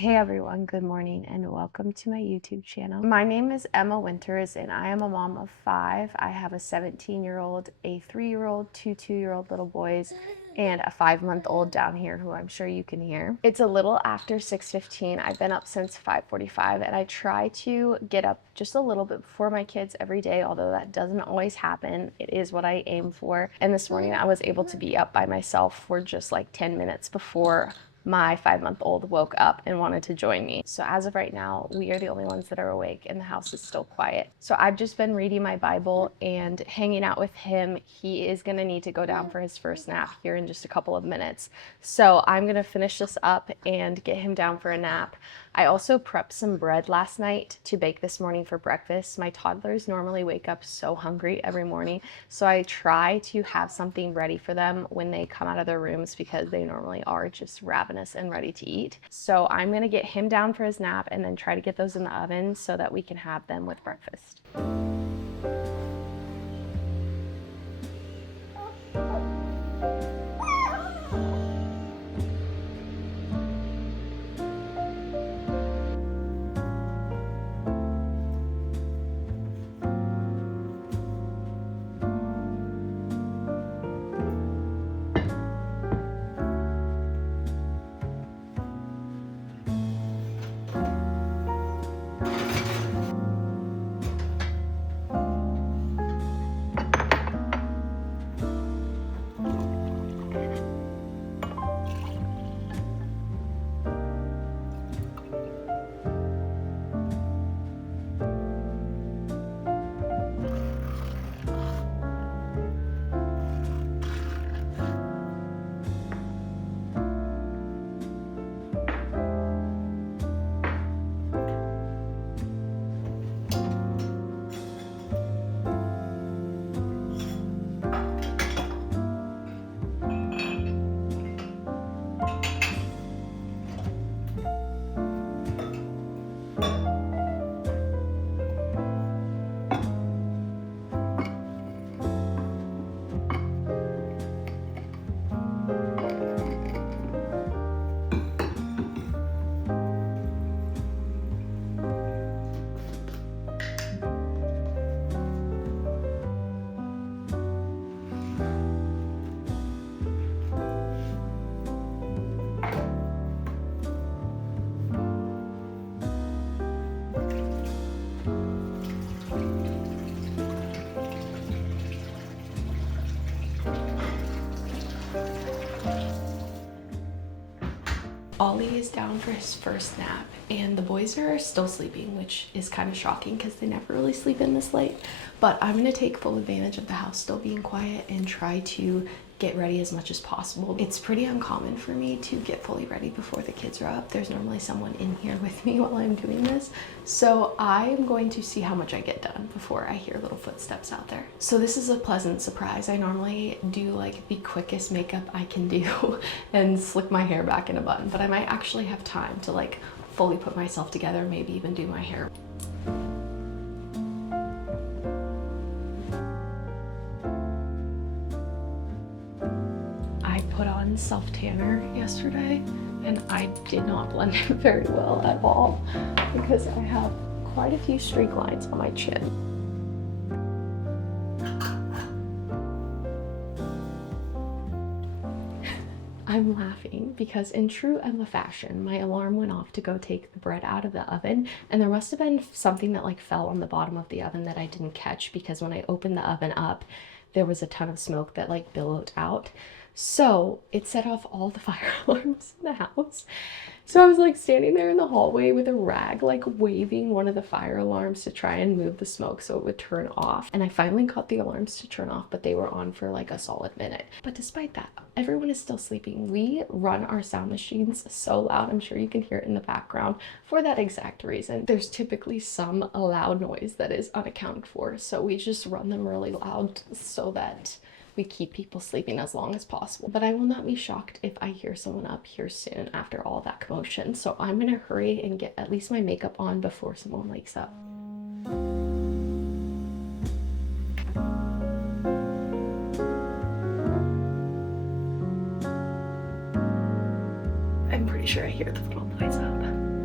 Hey everyone, good morning and welcome to my YouTube channel. My name is Emma Winters and I am a mom of 5. I have a 17-year-old, a 3-year-old, 2 2-year-old little boys, and a 5-month-old down here who I'm sure you can hear. It's a little after 6:15. I've been up since 5:45 and I try to get up just a little bit before my kids every day, although that doesn't always happen. It is what I aim for. And this morning I was able to be up by myself for just like 10 minutes before my 5-month-old woke up and wanted to join me. So as of right now, we are the only ones that are awake and the house is still quiet. So I've just been reading my Bible and hanging out with him. He is gonna need to go down for his first nap here in just a couple of minutes. So I'm gonna finish this up and get him down for a nap. I also prepped some bread last night to bake this morning for breakfast. My toddlers normally wake up so hungry every morning, so I try to have something ready for them when they come out of their rooms because they normally are just ravenous and ready to eat. So I'm gonna get him down for his nap and then try to get those in the oven so that we can have them with breakfast. Ollie is down for his first nap and the boys are still sleeping, which is kind of shocking because they never really sleep in this late. But I'm going to take full advantage of the house still being quiet and try to get ready as much as possible. It's pretty uncommon for me to get fully ready before the kids are up. There's normally someone in here with me while I'm doing this. So I'm going to see how much I get done before I hear little footsteps out there. So this is a pleasant surprise. I normally do like the quickest makeup I can do and slick my hair back in a bun, but I might actually have time to like fully put myself together, maybe even do my hair. I put on self-tanner yesterday and I did not blend it very well at all because I have quite a few streak lines on my chin. I'm laughing because in true Emma fashion, my alarm went off to go take the bread out of the oven and there must have been something that like fell on the bottom of the oven that I didn't catch because when I opened the oven up, there was a ton of smoke that like billowed out. So it set off all the fire alarms in the house. So I was like standing there in the hallway with a rag, like waving one of the fire alarms to try and move the smoke so it would turn off. And I finally got the alarms to turn off, but they were on for like a solid minute. But despite that, everyone is still sleeping. We run our sound machines so loud, I'm sure you can hear it in the background for that exact reason. There's typically some loud noise that is unaccounted for. So we just run them really loud so that we keep people sleeping as long as possible. But I will not be shocked if I hear someone up here soon after all that commotion. So I'm gonna hurry and get at least my makeup on before someone wakes up. I'm pretty sure I hear the little boys up.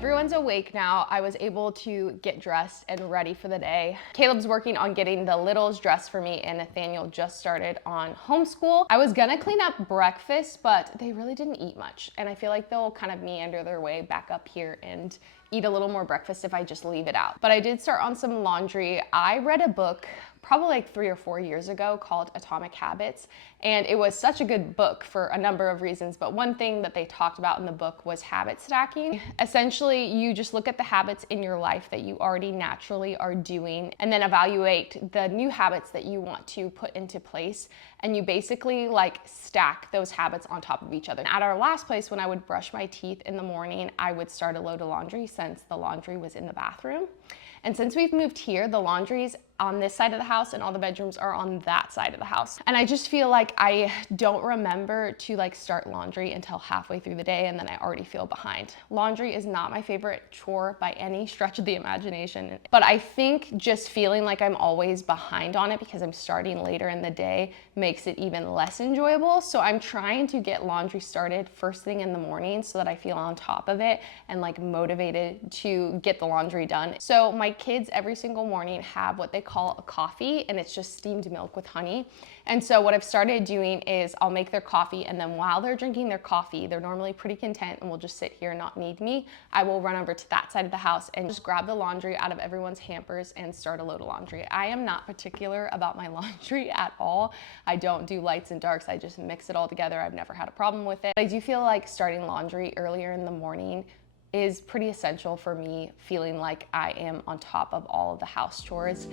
Everyone's awake now. I was able to get dressed and ready for the day. Caleb's working on getting the littles dressed for me, and Nathaniel just started on homeschool. I was gonna clean up breakfast, but they really didn't eat much, and I feel like they'll kind of meander their way back up here and eat a little more breakfast if I just leave it out. But I did start on some laundry. I read a book probably like 3 or 4 years ago called Atomic Habits, and it was such a good book for a number of reasons, but one thing that they talked about in the book was habit stacking. Essentially, you just look at the habits in your life that you already naturally are doing and then evaluate the new habits that you want to put into place, and you basically like stack those habits on top of each other. At our last place, when I would brush my teeth in the morning, I would start a load of laundry since the laundry was in the bathroom. And since we've moved here, the laundry's on this side of the house and all the bedrooms are on that side of the house. And I just feel like I don't remember to like start laundry until halfway through the day, and then I already feel behind. Laundry is not my favorite chore by any stretch of the imagination, but I think just feeling like I'm always behind on it because I'm starting later in the day makes it even less enjoyable. So I'm trying to get laundry started first thing in the morning so that I feel on top of it and like motivated to get the laundry done. So my kids every single morning have what they call a coffee, and it's just steamed milk with honey. And so what I've started doing is I'll make their coffee, and then while they're drinking their coffee, they're normally pretty content and will just sit here and not need me. I will run over to that side of the house and just grab the laundry out of everyone's hampers and start a load of laundry. I am not particular about my laundry at all. I don't do lights and darks. I just mix it all together. I've never had a problem with it. I do feel like starting laundry earlier in the morning is pretty essential for me feeling like I am on top of all of the house chores.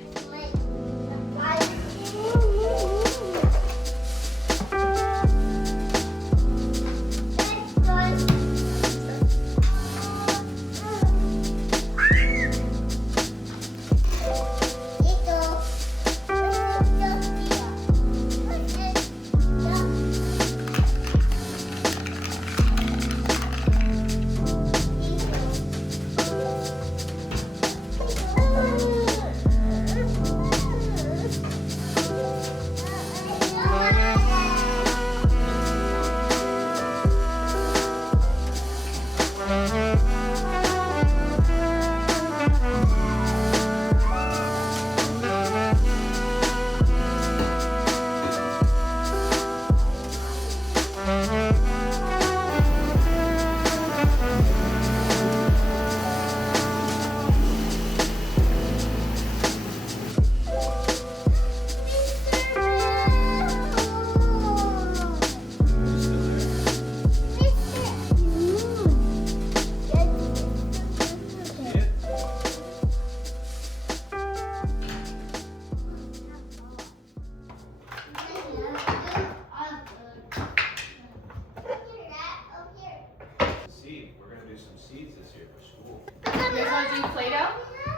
Play-Doh?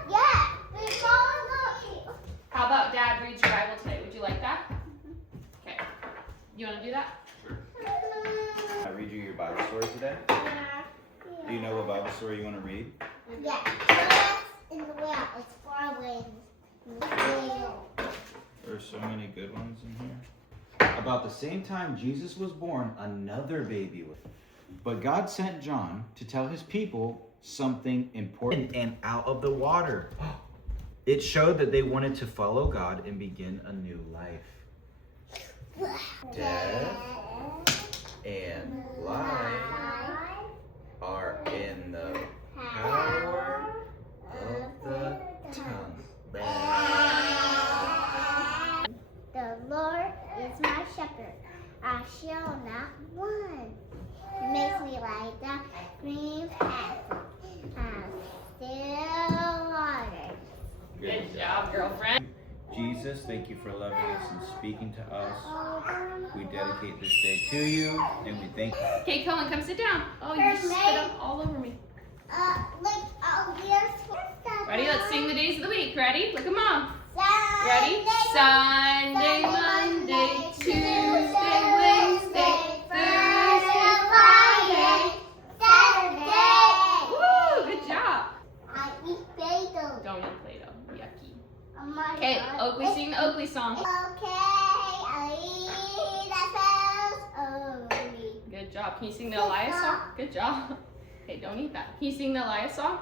Yeah. How about Dad reads your Bible today? Would you like that? Okay. You want to do that? Sure. I read you your Bible story today? Yeah. Do you know what Bible story you want to read? Yeah. It's in the well. It's far away. There are so many good ones in here. About the same time Jesus was born, another baby was. But God sent John to tell his people something important, and out of the water. It showed that they wanted to follow God and begin a new life. Death and life are in the power of the tongue. The Lord is my shepherd. I shall not want. He makes me lie down green pastures. Still water. Good job, girlfriend. Jesus, thank you for loving us and speaking to us. We dedicate this day to you, and we thank you. Okay, Cohen, come sit down. Oh, you just spit up all over me. Ready? Let's sing the days of the week. Ready? Look at Mom. Ready? Sunday, Monday, Tuesday, Wednesday, Thursday, Friday, Saturday. Woo! Good job. I eat bagels. Don't eat Play-Doh. Yucky. Oh my Okay, God. Oakley, sing the Oakley song. Okay, I eat apples only. Good job. Can you sing the Elias song? Good job. Okay, don't eat that. Can you sing the Elias song?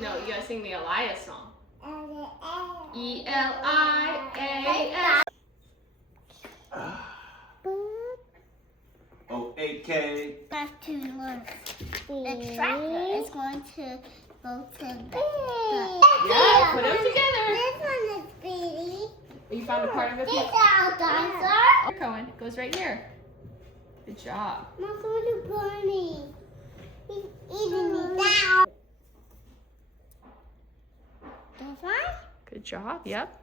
No, you gotta sing the Elias song. Elias. O-A-K. Have to look. The tractor is going to go to the. Yeah, put them together. This one is Speedy. You found a part of it? Get out, dinosaur. You're going. It goes right here. Good job. My little bunny. He's eating me down. This one? Good job. Yep.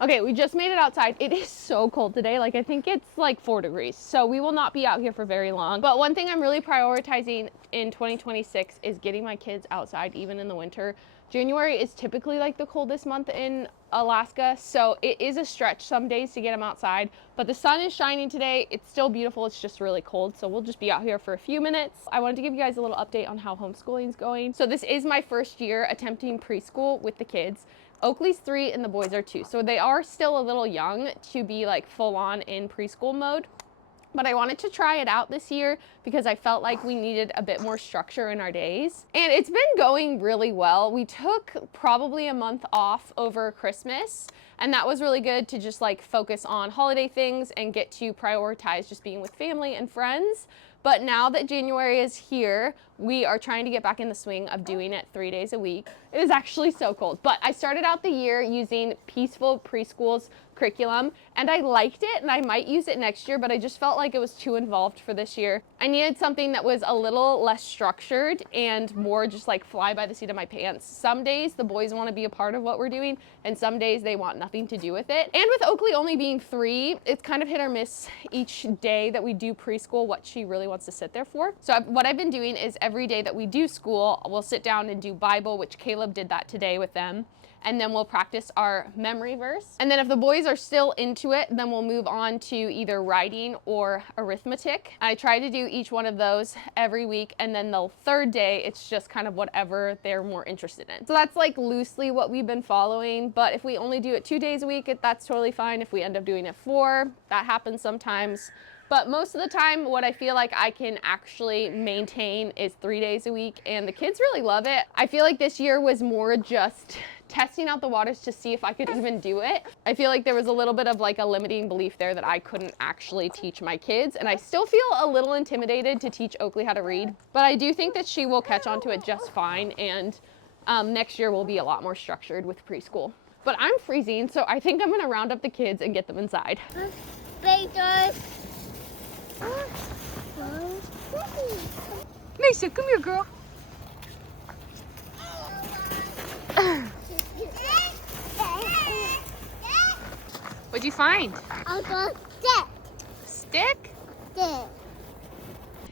Okay, we just made it outside. It is so cold today. Like, I think it's like 4 degrees. So we will not be out here for very long. But one thing I'm really prioritizing in 2026 is getting my kids outside, even in the winter. January is typically like the coldest month in Alaska. So it is a stretch some days to get them outside. But the sun is shining today. It's still beautiful. It's just really cold. So we'll just be out here for a few minutes. I wanted to give you guys a little update on how homeschooling is going. So this is my first year attempting preschool with the kids. Oakley's 3 and the boys are 2. So they are still a little young to be like full on in preschool mode. But I wanted to try it out this year because I felt like we needed a bit more structure in our days. And it's been going really well. We took probably a month off over Christmas, and that was really good to just like focus on holiday things and get to prioritize just being with family and friends. But now that January is here, we are trying to get back in the swing of doing it 3 days a week. It is actually so cold. But I started out the year using Peaceful Preschool's curriculum, and I liked it, and I might use it next year, but I just felt like it was too involved for this year. I needed something that was a little less structured and more just like fly by the seat of my pants. Some days the boys want to be a part of what we're doing, and some days they want nothing to do with it. And with Oakley only being 3, it's kind of hit or miss each day that we do preschool what she really wants to sit there for. So what I've been doing is every day that we do school, we'll sit down and do Bible, which Caleb did that today with them. And then we'll practice our memory verse. And then if the boys are still into it, then we'll move on to either writing or arithmetic. I try to do each one of those every week. And then the third day, it's just kind of whatever they're more interested in. So that's like loosely what we've been following. But if we only do it 2 days a week, that's totally fine. If we end up doing it 4, that happens sometimes. But most of the time, what I feel like I can actually maintain is 3 days a week, and the kids really love it. I feel like this year was more just testing out the waters to see if I could even do it. I feel like there was a little bit of like a limiting belief there that I couldn't actually teach my kids, and I still feel a little intimidated to teach Oakley how to read, but I do think that she will catch on to it just fine, and next year will be a lot more structured with preschool. But I'm freezing, so I think I'm gonna round up the kids and get them inside. Mason, come here, girl. What'd you find? I'll go Stick? stick.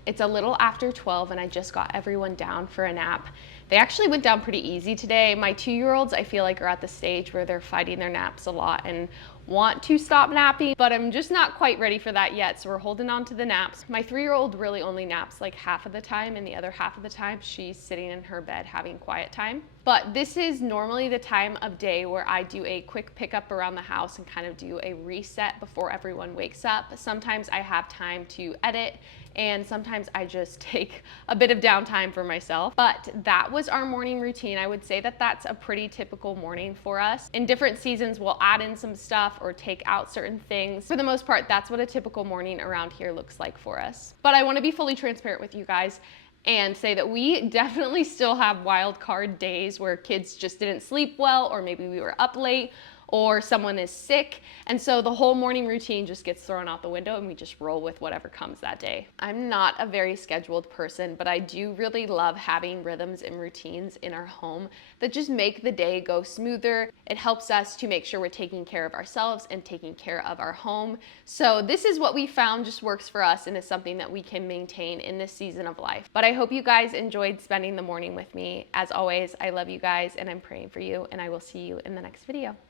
It's a little after 12 and I just got everyone down for a nap. They actually went down pretty easy today. My 2-year-olds, I feel like, are at the stage where they're fighting their naps a lot and want to stop napping, but I'm just not quite ready for that yet, so we're holding on to the naps. My 3-year-old really only naps like half of the time, and the other half of the time she's sitting in her bed having quiet time. But this is normally the time of day where I do a quick pickup around the house and kind of do a reset before everyone wakes up. Sometimes I have time to edit, and sometimes I just take a bit of downtime for myself. But that was our morning routine. I would say that that's a pretty typical morning for us. In different seasons, we'll add in some stuff or take out certain things. For the most part, that's what a typical morning around here looks like for us. But I want to be fully transparent with you guys and say that we definitely still have wild card days where kids just didn't sleep well, or maybe we were up late, or someone is sick, and so the whole morning routine just gets thrown out the window and we just roll with whatever comes that day. I'm not a very scheduled person, but I do really love having rhythms and routines in our home that just make the day go smoother. It helps us to make sure we're taking care of ourselves and taking care of our home. So this is what we found just works for us and is something that we can maintain in this season of life. But I hope you guys enjoyed spending the morning with me. As always, I love you guys and I'm praying for you, and I will see you in the next video.